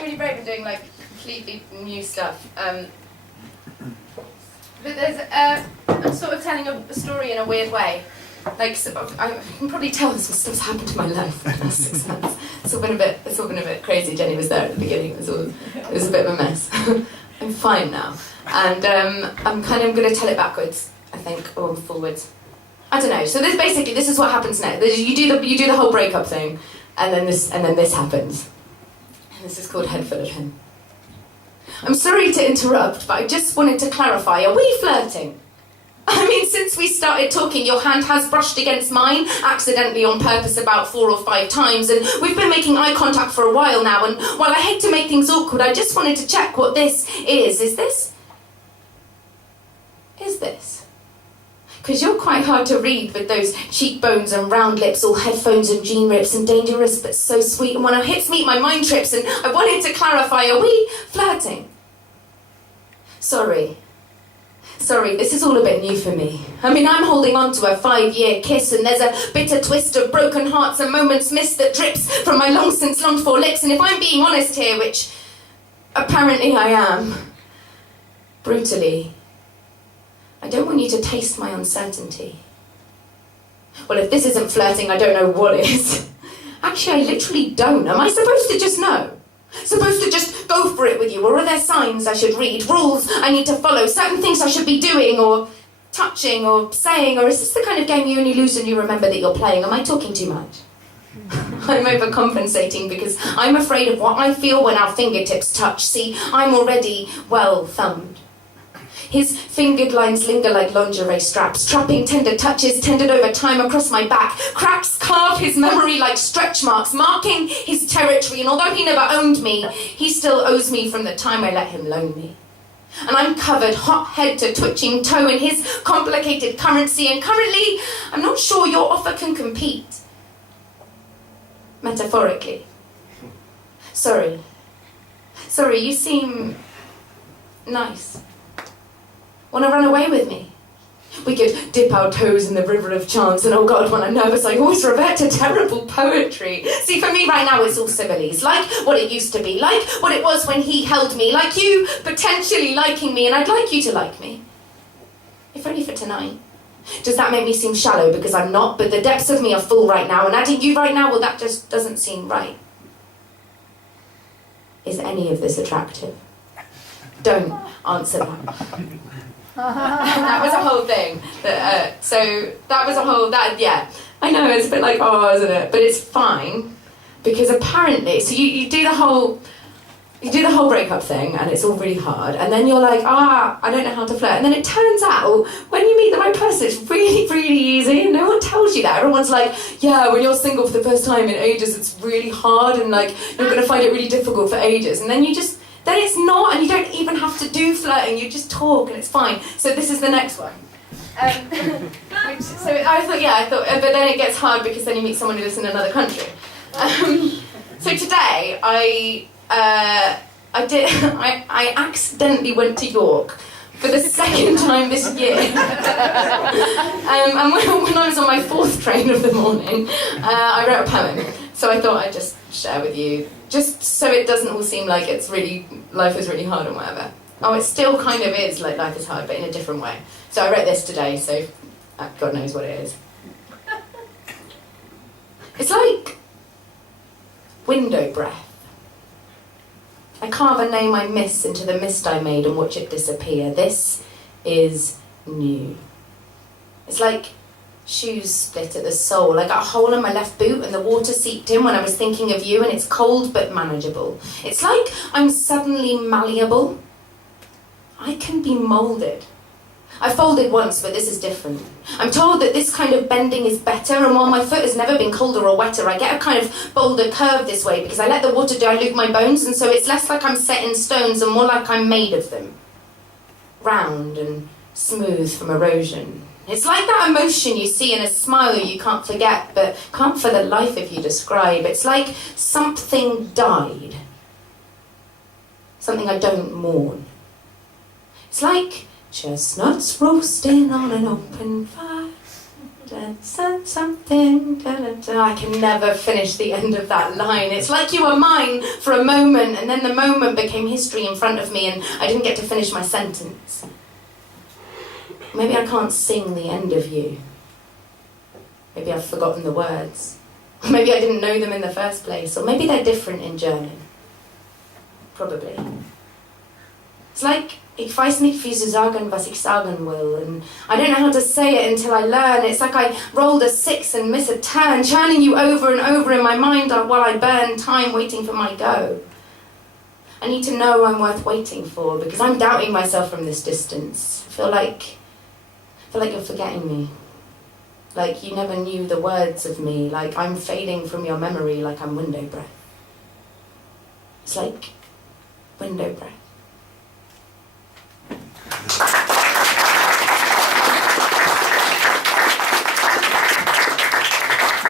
feeling really brave and doing like completely new stuff. But there's I'm sort of telling a story in a weird way. Like sort of, I can probably tell this stuff's happened to my life in the last 6 months. It's all been a bit crazy. Jenny was there at the beginning. It was a bit of a mess. I'm fine now, and I'm kind of going to tell it backwards, I think, or forwards. I don't know. So this is what happens next. You do the whole breakup thing, and then this happens. And this is called Headful again. I'm sorry to interrupt, but I just wanted to clarify. Are we flirting? I mean, since we started talking, your hand has brushed against mine, accidentally on purpose about 4 or 5 times, and we've been making eye contact for a while now, and while I hate to make things awkward, I just wanted to check what this is. Is this? Because you're quite hard to read with those cheekbones and round lips, all headphones and jean rips, and dangerous but so sweet, and when our hips meet, my mind trips, and I wanted to clarify, are we flirting? Sorry, this is all a bit new for me. I mean, I'm holding on to a 5-year kiss, and there's a bitter twist of broken hearts and moments missed that drips from my long since longed for lips, and if I'm being honest here, which apparently I am, brutally, I don't want you to taste my uncertainty. Well, if this isn't flirting, I don't know what is. Actually, I literally don't. Am I supposed to just know? Supposed to just go for it with you, or are there signs I should read, rules I need to follow, certain things I should be doing or touching or saying, or is this the kind of game you only lose and you remember that you're playing? Am I talking too much? I'm overcompensating because I'm afraid of what I feel when our fingertips touch. See, I'm already well thumbed. His fingered lines linger like lingerie straps, trapping tender touches tendered over time across my back. Cracks carve his memory like stretch marks, marking his territory, and although he never owned me, he still owes me from the time I let him loan me. And I'm covered, hot head to twitching toe, in his complicated currency, and currently, I'm not sure your offer can compete. Metaphorically. Sorry, you seem nice. Want to run away with me? We could dip our toes in the river of chance, and oh God, when I'm nervous, I always revert to terrible poetry. See, for me right now, it's all similes, like what it used to be, like what it was when he held me, like you potentially liking me, and I'd like you to like me. If only for tonight. Does that make me seem shallow? Because I'm not, but the depths of me are full right now, and adding you right now, well, that just doesn't seem right. Is any of this attractive? Don't answer that. That was a whole thing. Yeah. I know, it's a bit like, oh, isn't it? But it's fine, because apparently, so you do the whole breakup thing, and it's all really hard, and then you're like, I don't know how to flirt, and then it turns out, when you meet the right person, it's really, really easy, and no one tells you that. Everyone's like, yeah, when you're single for the first time in ages, it's really hard, and like, you're going to find it really difficult for ages, and then then it's not, and you don't even have to do flirting, you just talk and it's fine. So this is the next one. So I thought, but then it gets hard because then you meet someone who lives in another country. So today, I accidentally went to York for the second time this year. And when I was on my 4th train of the morning, I wrote a poem. So I thought I'd just share with you, just so it doesn't all seem like life is really hard and whatever. Oh, it still kind of is like life is hard, but in a different way. So I wrote this today, so God knows what it is. It's like window breath. I carve a name I miss into the mist I made and watch it disappear. This is new. It's like shoes split at the sole. I got a hole in my left boot and the water seeped in when I was thinking of you, and it's cold but manageable. It's like I'm suddenly malleable. I can be moulded. I folded once, but this is different. I'm told that this kind of bending is better, and while my foot has never been colder or wetter, I get a kind of bolder curve this way because I let the water dilute my bones, and so it's less like I'm set in stones and more like I'm made of them. Round and smooth from erosion. It's like that emotion you see in a smile you can't forget, but can't for the life of you describe. It's like something died. Something I don't mourn. It's like chestnuts roasting on an open fire. something. I can never finish the end of that line. It's like you were mine for a moment, and then the moment became history in front of me, and I didn't get to finish my sentence. Maybe I can't sing the end of you. Maybe I've forgotten the words. Maybe I didn't know them in the first place, or maybe they're different in German. Probably. It's like, ich weiß nicht, wie zu sagen, was ich sagen will, and I don't know how to say it until I learn. It's like I rolled a 6 and miss a turn, churning you over and over in my mind while I burn time waiting for my go. I need to know I'm worth waiting for, because I'm doubting myself from this distance. I feel like you're forgetting me. Like you never knew the words of me, like I'm fading from your memory, like I'm window breath. It's like window breath.